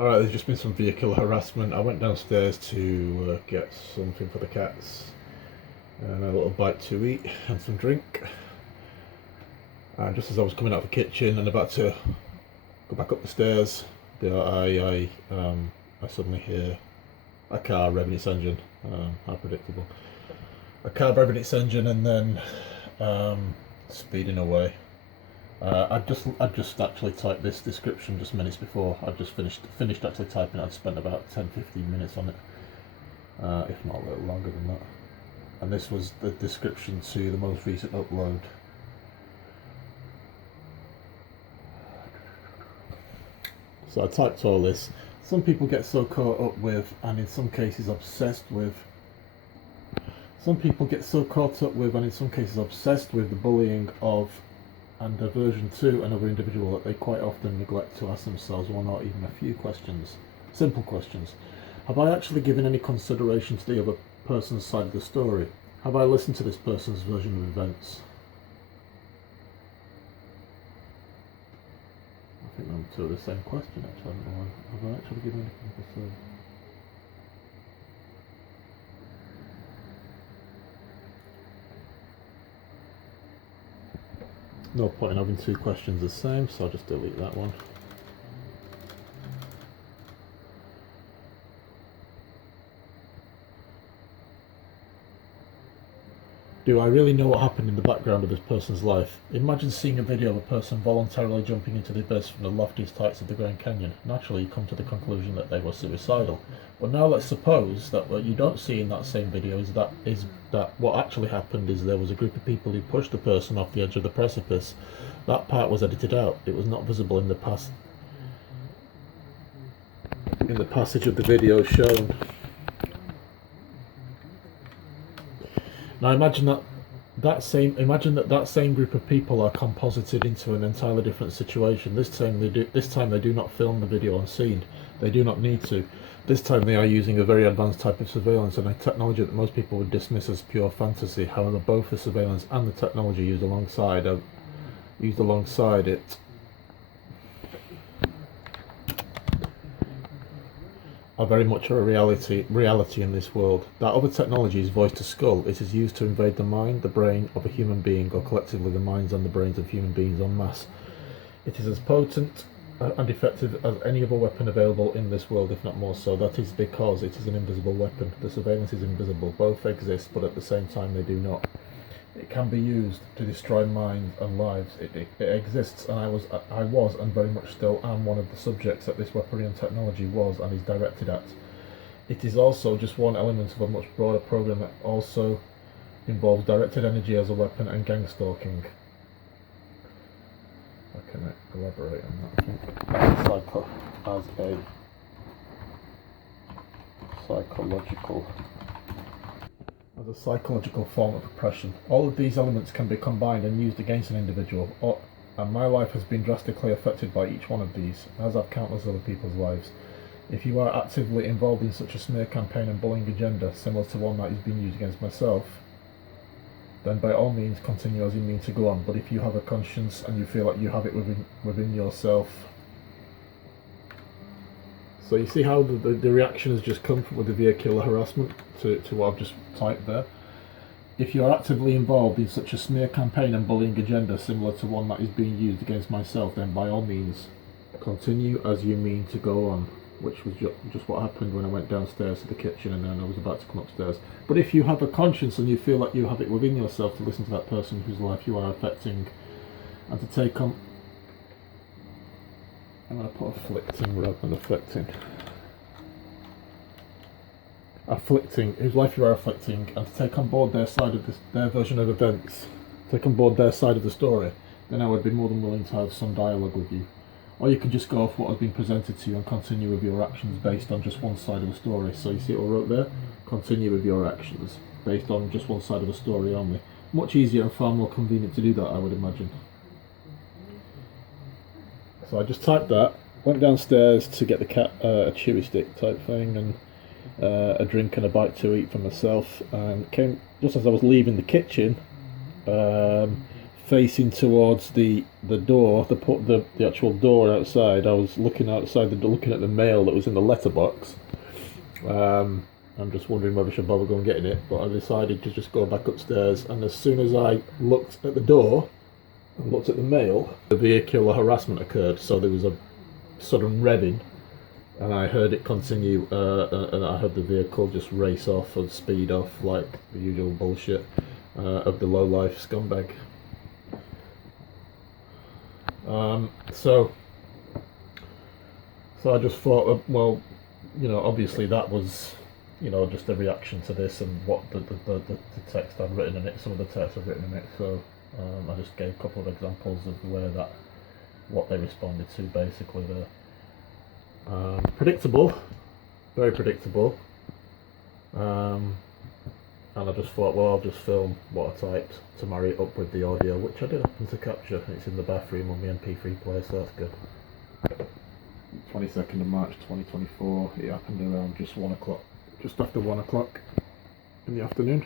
Alright, there's just been some vehicular harassment. I went downstairs to get something for the cats and a little bite to eat and some drink. And just as I was coming out of the kitchen and about to go back up the stairs, I suddenly hear a car revving its engine. How predictable. A car revving its engine and then speeding away. I'd just actually typed this description just minutes before. I'd just finished actually typing it. I'd spent about 10-15 minutes on it, if not a little longer than that. And this was the description to the most recent upload. So I typed all this. Some people get so caught up with, and in some cases obsessed with, the bullying of and aversion to another individual that they quite often neglect to ask themselves one or even a few questions, simple questions. Have I actually given any consideration to the other person's side of the story? Have I listened to this person's version of events? I think I'm to the same question actually. I don't know why. Have I actually given any consideration? No point in having two questions the same, so I'll just delete that one. Do I really know what happened in the background of this person's life? Imagine seeing a video of a person voluntarily jumping into the abyss from the loftiest heights of the Grand Canyon. Naturally, you come to the conclusion that they were suicidal. But now let's suppose that what you don't see in that same video is that what actually happened is there was a group of people who pushed the person off the edge of the precipice. That part was edited out. It was not visible in the passage of the video shown. Now imagine that same group of people are composited into an entirely different situation. This time they do not film the video on scene. They do not need to. This time they are using a very advanced type of surveillance and a technology that most people would dismiss as pure fantasy. However, both the surveillance and the technology used alongside it are very much a reality in this world. That other technology is voice to skull. It is used to invade the mind, the brain of a human being, or collectively the minds and the brains of human beings en masse. It is as potent and effective as any other weapon available in this world, if not more so. That is because it is an invisible weapon. The surveillance is invisible. Both exist, but at the same time they do not. It can be used to destroy minds and lives. It exists, and I was, and very much still am, one of the subjects that this weaponry and technology was and is directed at. It is also just one element of a much broader program that also involves directed energy as a weapon and gang stalking. I can elaborate on that, I think. As a psychological form of oppression. All of these elements can be combined and used against an individual, and my life has been drastically affected by each one of these, as have countless other people's lives. If you are actively involved in such a smear campaign and bullying agenda, similar to one that is being used against myself, then by all means continue as you mean to go on. But if you have a conscience and you feel like you have it within yourself. So you see how the reaction has just come from with the vehicular harassment to what I've just typed there. If you are actively involved in such a smear campaign and bullying agenda similar to one that is being used against myself, then by all means continue as you mean to go on, which was just what happened when I went downstairs to the kitchen and then I was about to come upstairs. But if you have a conscience and you feel like you have it within yourself to listen to that person whose life you are affecting and to take on, I'm going to put afflicting rather than affecting. Afflicting, whose life you are afflicting, and to take on board their side of their version of events, take on board their side of the story, then I would be more than willing to have some dialogue with you. Or you can just go off what has been presented to you and continue with your actions based on just one side of the story. So you see what I wrote there? Continue with your actions based on just one side of the story only. Much easier and far more convenient to do that, I would imagine. So I just typed that, went downstairs to get the cat a chewy stick type thing and a drink and a bite to eat for myself, and came just as I was leaving the kitchen, facing towards the door, the actual door outside. I was looking outside, looking at the mail that was in the letterbox. I'm just wondering whether I should bother going getting it, but I decided to just go back upstairs. And as soon as I looked at the door and looked at the mail, the vehicular harassment occurred. So there was a sudden revving, and I heard it continue, and I heard the vehicle just race off and speed off like the usual bullshit of the low-life scumbag. So I just thought, well, obviously that was, just a reaction to this and what the text I'd written in it, some of the text I've written in it. So I just gave a couple of examples of what they responded to, basically there. Predictable, very predictable. And I just thought, well, I'll just film what I typed to marry it up with the audio, which I did happen to capture. It's in the bathroom on the MP3 player, so that's good. 22nd of March 2024, it happened around just 1 o'clock, just after 1 o'clock in the afternoon.